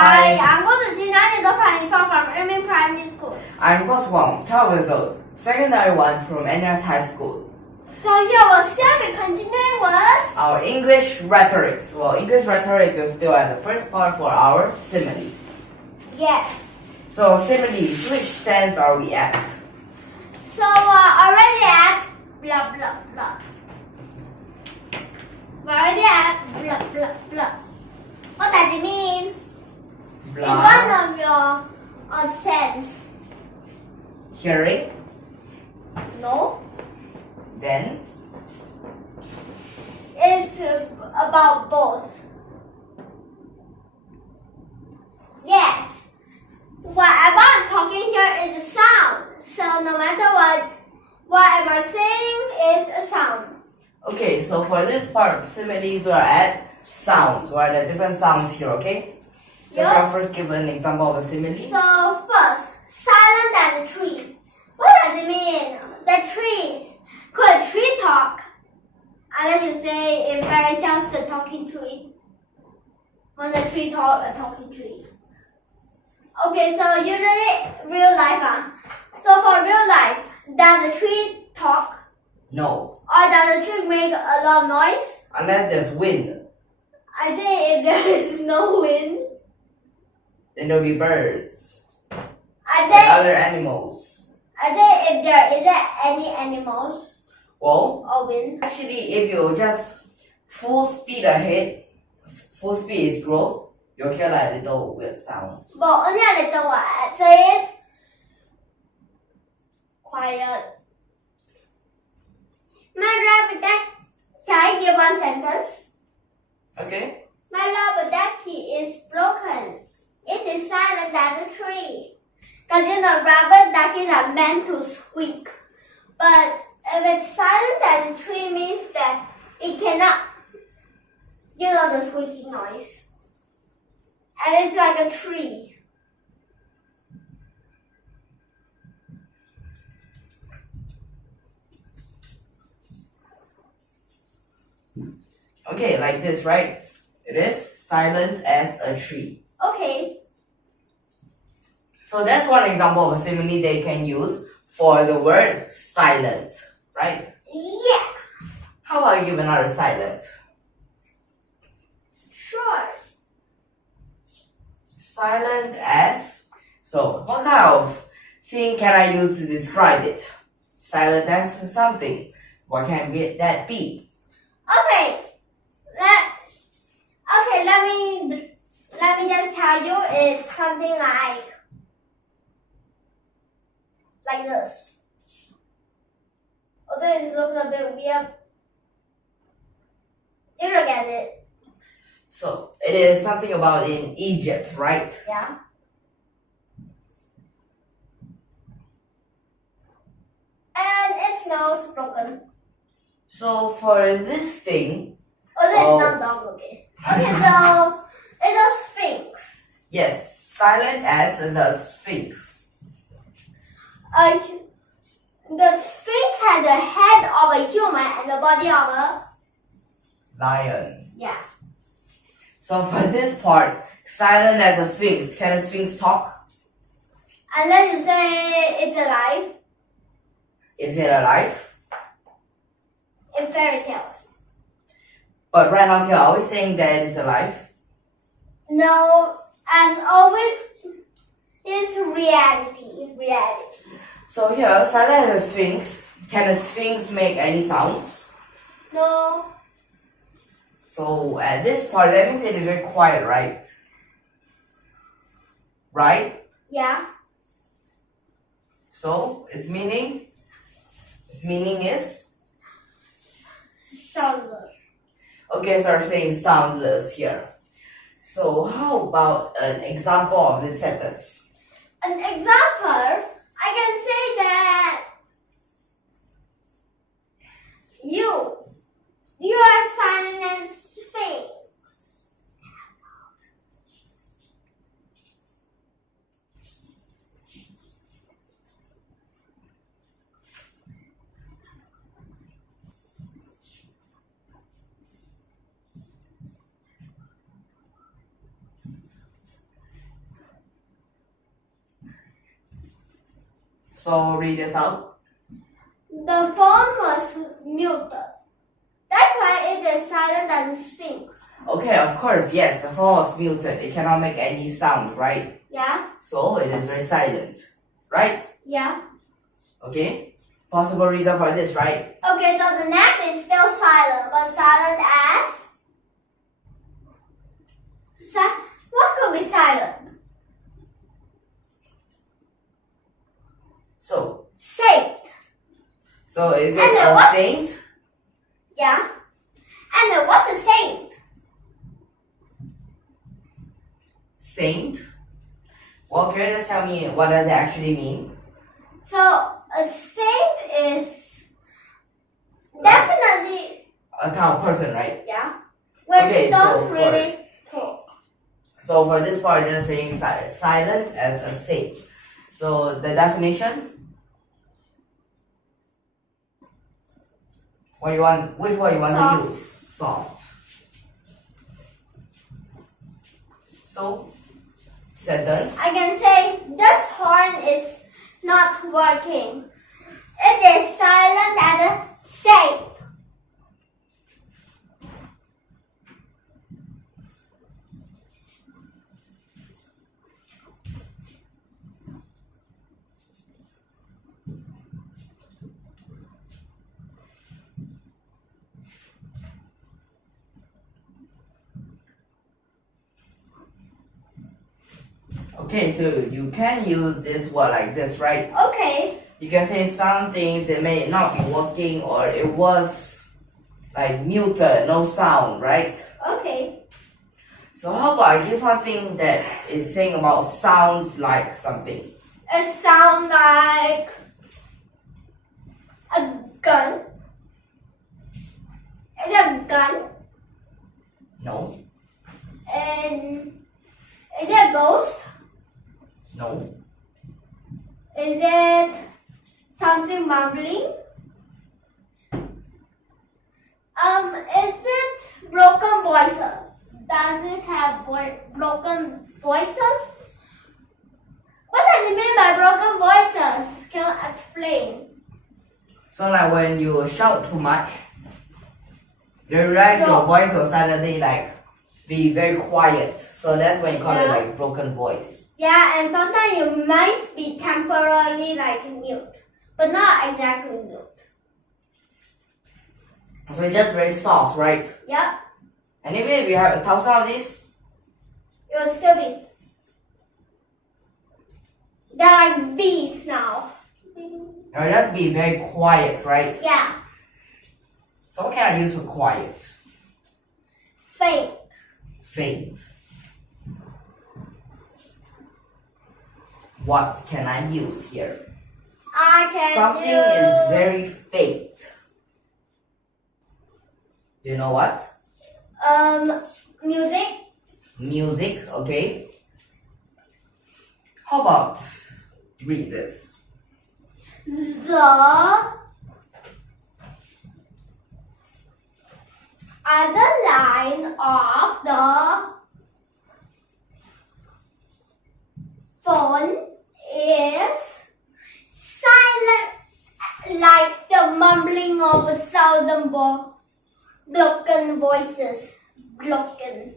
Hi, I'm going to from YUMIN Primary School. I'm class 1, 12 years old, secondary 1 from NS High School. So here we'll still be continuing with Our English Rhetorics. Well, English Rhetorics is still at the first part for our similes. yes. So similes, which sense are we at? So already at blah blah blah. We're already at blah blah blah. What does it mean? It's one of your sense. Hearing, No, then, it's about both. Yes. Whatever I'm talking here is a sound. So no matter what am I saying is a sound. okay, so for this part, similes we are at sounds. What are the different sounds here, okay? So Yup. can first give an example of a simile? So first, silent as a tree. What does it mean? The trees. Could a tree talk? Unless you say in fairy tales the talking tree. When the tree talk, a talking tree. Okay, so usually real life. So for real life, does the tree talk? No, Or does the tree make a lot of noise? unless there's wind. I think if there is no wind, Then there'll be birds I and think other animals. if there isn't any animals Well, or wind. actually, if you just full speed ahead, full speed is growth, you'll hear like little weird sounds. But only a little while. Say it. Quiet. My rabbit duck. Can I give one sentence? Okay? My rubber ducky is broken. It is silent as a tree. Because rubber duckies are meant to squeak. But if it's silent as a tree means that it cannot, the squeaking noise. And it's like a tree. Okay, like this, right? It is silent as a tree. Okay. So that's one example of a simile they can use for the word silent, right? Yeah. How about you give another silent? Sure. Silent as. So what kind of thing can I use to describe it? Silent as something. What can that be? Okay. Let me just tell you it's something like this. Although it looks a bit weird. You don't get it. So it is something about in Egypt, right? Yeah. And its nose broken. So for this thing, Although it's not dog looking. Okay, so it's a sphinx. yes, silent as the Sphinx. The sphinx has the head of a human and the body of a Lion. yeah. So for this part, silent as a Sphinx. Can a Sphinx talk? Unless you say it's alive Is it alive? in fairy tales. But right now, you're always saying that it is alive. No, as always, it's reality. It's reality. So here, silent as a Sphinx. Can a Sphinx make any sounds? No. So at this part, that means it is very quiet, right? Right? Yeah. So its meaning is Soundless. okay. So we're saying soundless here. So how about an example of this sentence? An example, I can say that you are silent as sphinx. So read this out. The phone was muted. That's why it is silent and speaks. Okay, of course, yes, the phone was muted. It cannot make any sound, right? Yeah, So it is very silent, right? yeah. Okay? Possible reason for this, right? Okay, so the next is still silent, but silent as? What could be silent? So Saint. is it And then a what's- saint? Yeah. And then what's a saint? Saint? Well, can you just tell me what does it actually mean? So a saint is definitely, A kind of person, right? yeah, when Okay, you don't so really talk. So for this part, just saying silent as a saint. So the definition? Which one you want Soft. to use? Soft. So, sentence. I can say this horn is not working. It is silent as a saint. Okay, so you can use this word like this, right? Okay. You can say some things that may not be working or it was like muted, no sound, right? Okay. So how about I give something that is saying about sounds like something? It sounds like a gun. It's a gun. No, And is it a ghost? no, Is it something mumbling? Is it broken voices? Does it have broken voices? What does it mean by broken voices? Can you explain? So like when you shout too much, you realize your No. voice will suddenly like be very quiet. So that's when you call it Yeah. like broken voice. Yeah, and sometimes you might be temporarily like mute, but not exactly mute. So it's just very soft, right? Yep, And even if you have 1,000 of these, it will still be. There are beats now. it will just be very quiet, right? Yeah, So what can I use for quiet? faint. Faint. What can I use here? I can Something use is very faint. Do you know what? music. Music, okay. How about read this? The other line of the phone is silent like the mumbling of 1,000 broken voices. Broken.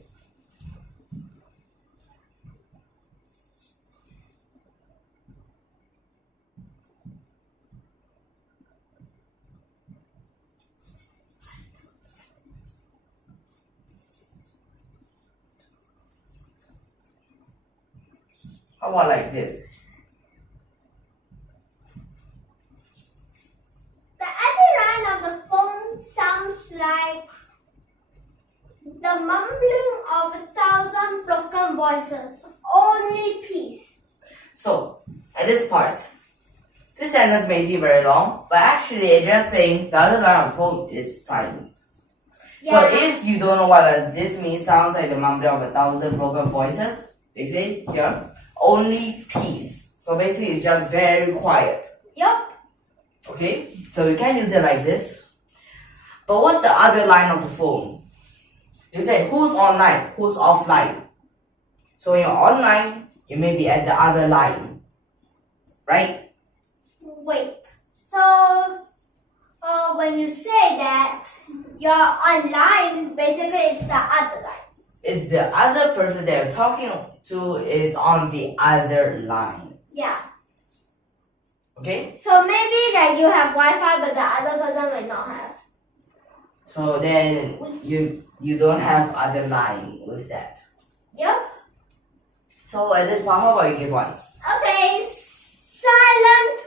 How about like this? The other line of the phone sounds like the mumbling of 1,000 broken voices. Only peace. So, at this part, this sentence may seem very long, but actually it's just saying the other line of the phone is silent. So Yeah. if you don't know what does this mean, sounds like the mumbling of 1,000 broken voices, they say here, only peace. So basically it's just very quiet. Yup. Okay? So you can use it like this. But what's the other line of the phone? You say who's online, who's offline. So when you're online, you may be at the other line. Right? wait. So when you say that you're online, basically it's the other line. It's the other person that you're talking to is on the other line. Yeah. Okay? So maybe that you have Wi-Fi, but the other person may not have. So then you don't have other line with that. Yep. So at this point, how about you give one? Okay. Silent.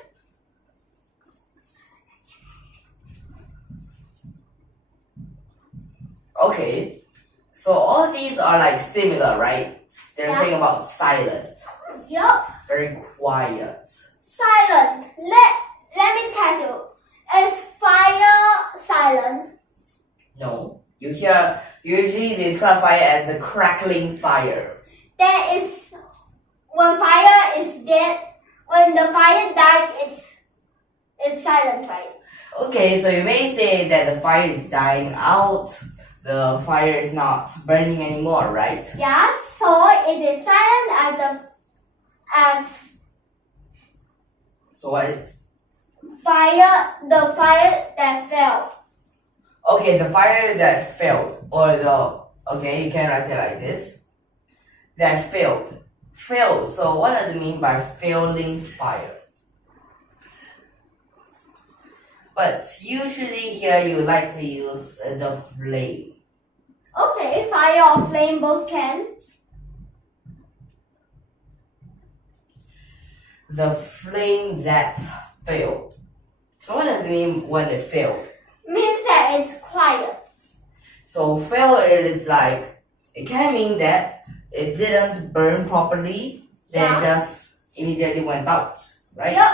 Okay. So all these are like similar, right? They're Yeah. saying about silent. Yep. Very quiet. Silent. Let me tell you. Is fire silent? No. You usually describe fire as a crackling fire. That is when fire is dead. When the fire died, it's silent, right? Okay, so you may say that the fire is dying out. The fire is not burning anymore, right? Yeah. So it is silent as So what? fire. The fire that fell. Okay, the fire that failed, okay, you can write it like this. That failed. Failed. So what does it mean by failing fire? But usually here you like to use the flame. Okay, fire or flame both can. The flame that failed. So what does it mean when it failed? Means that it's quiet. So failure is like, it can mean that it didn't burn properly, then it Yeah. just immediately went out, right? Yep.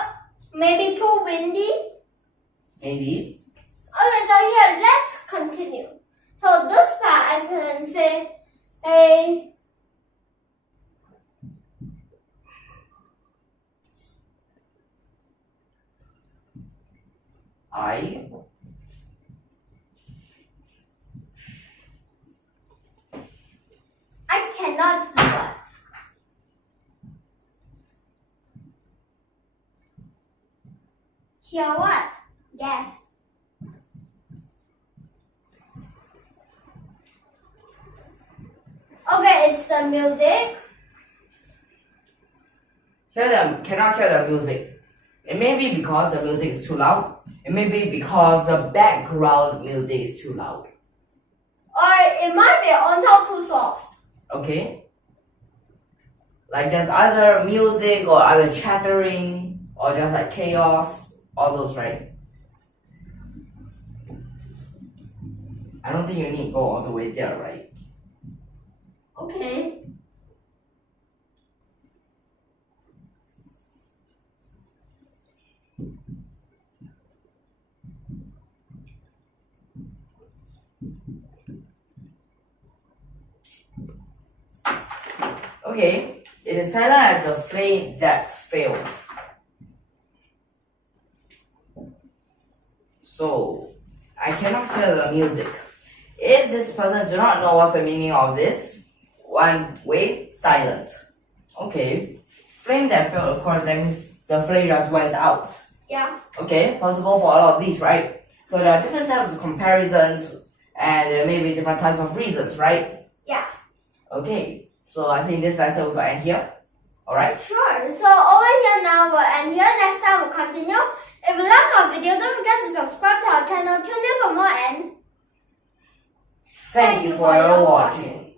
Maybe too windy. Maybe. Okay, so here let's continue. So this part I can say a I cannot do that. Hear what? Yes. Okay, it's the music. Cannot hear the music. It may be because the music is too loud. It may be because the background music is too loud. Or it might be on too soft. Okay? Like there's other music or other chattering or just like chaos, all those, right? I don't think you need to go all the way there, right? Okay. Okay, it is silent as a flame that failed. So, I cannot hear the music. If this person do not know what's the meaning of this, one way, silent. Okay, flame that failed, of course, that means the flame just went out. Yeah. Okay, possible for all of these, right? So there are different types of comparisons and there may be different types of reasons, right? Yeah. Okay, so I think this lesson will end here. Alright? Sure. So over here now we'll end here. Next time we'll continue. If you like our video, don't forget to subscribe to our channel. Tune in for more and Thank you for your watching.